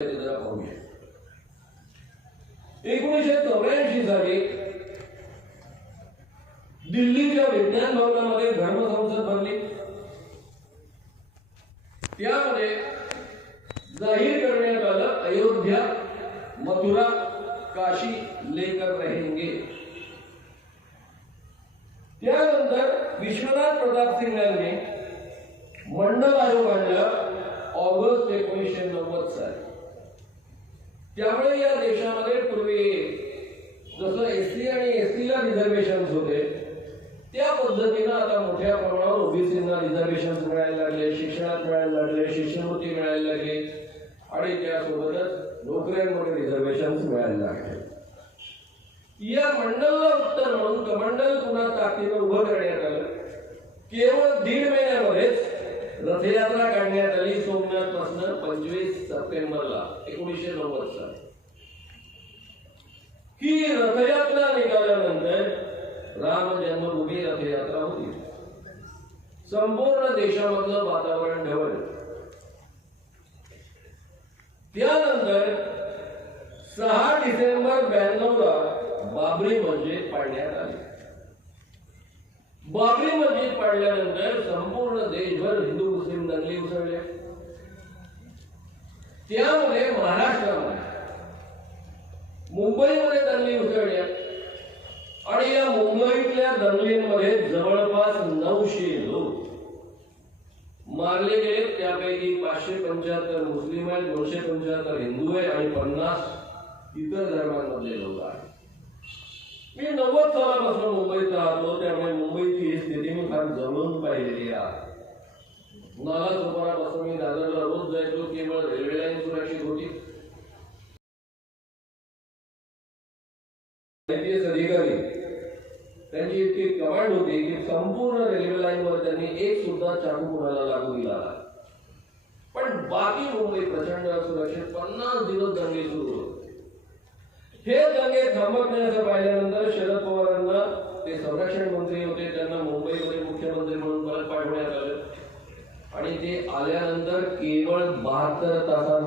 पाहूया. एकोणीसशे चौऱ्याऐंशी साली दिल्लीच्या विज्ञान भवनामध्ये धर्मसंसद भरली त्यामध्ये जाहीर करण्यात आलं अयोध्या मथुरा काशी लेकर रहेंगे. त्यानंतर विश्वनाथ प्रताप सिंग यांनी मंडल आयोग आणलं ऑगस्ट एकोणीसशे नव्वद साली त्यामुळे या देशामध्ये पूर्वी जसं एस सी आणि एस टीला रिझर्वेशन होते त्या पद्धतीनं आता मोठ्या प्रमाणावर ओबीसीना रिझर्वेशन मिळायला लागले शिक्षणात मिळायला लागले शिष्यवृत्ती मिळायला लागली आणि त्यासोबतच नोकऱ्यांमध्ये रिझर्वेशन मिळायला लागले. या मंडलला उत्तर म्हणून कमंडल पुन्हा ताकदीवर उभं करण्यात आलं. केवळ दीड महिन्यामध्येच रथयात्रा काढण्यात आली सोमनाथपासून पंचवीस सप्टेंबरला एकोणीसशे नव्वद साल ही रथयात्रा निघाल्यानंतर राम जन्मभूमी रथयात्रा होती. संपूर्ण देशामधलं वातावरण ढवळलं. त्यानंतर सहा डिसेंबर ब्याण्णवला बाबरी मस्जिद पाडण्यात आली. बाबरी मस्जिद पाडल्यानंतर संपूर्ण देशभर हिंदू दंगली उसळल्या. त्यामध्ये महाराष्ट्रामध्ये मुंबईमध्ये दंगली उसळल्या. आणि या मुंबईतल्या दंगलींमध्ये जवळपास नऊशे लोक मारले गेले. त्यापैकी पाचशे पंच्याहत्तर मुस्लिम आहेत दोनशे पंच्याहत्तर हिंदू आहे आणि पन्नास इतर धर्मांमधले लोक आहेत. मी नव्वद सालापासून मुंबईत राहतो त्यामुळे मुंबईची ही स्थिती मी फार जवळून पाहिलेली आहे. नाला दुपारापासून मी दादरला रोज जायचो केवळ रेल्वे लाईन सुरक्षित होती आयपीएस अधिकारी त्यांची इतकी कमांड होती की संपूर्ण रेल्वे लाईनवर त्यांनी एक सुद्धा चाकू कुणाला लागू दिला पण बाकी मुंबई प्रचंड सुरक्षित पन्नास दिवस दंगे सुरू होते. हे दंगे थांबवण्याचं पाहिल्यानंतर शरद पवार ते संरक्षण मंत्री होते त्यांना मुंबईमध्ये मुख्यमंत्री म्हणून परत पाठवण्यात आलं आणि ते आल्यानंतर केवळ बहात्तर तासांमध्ये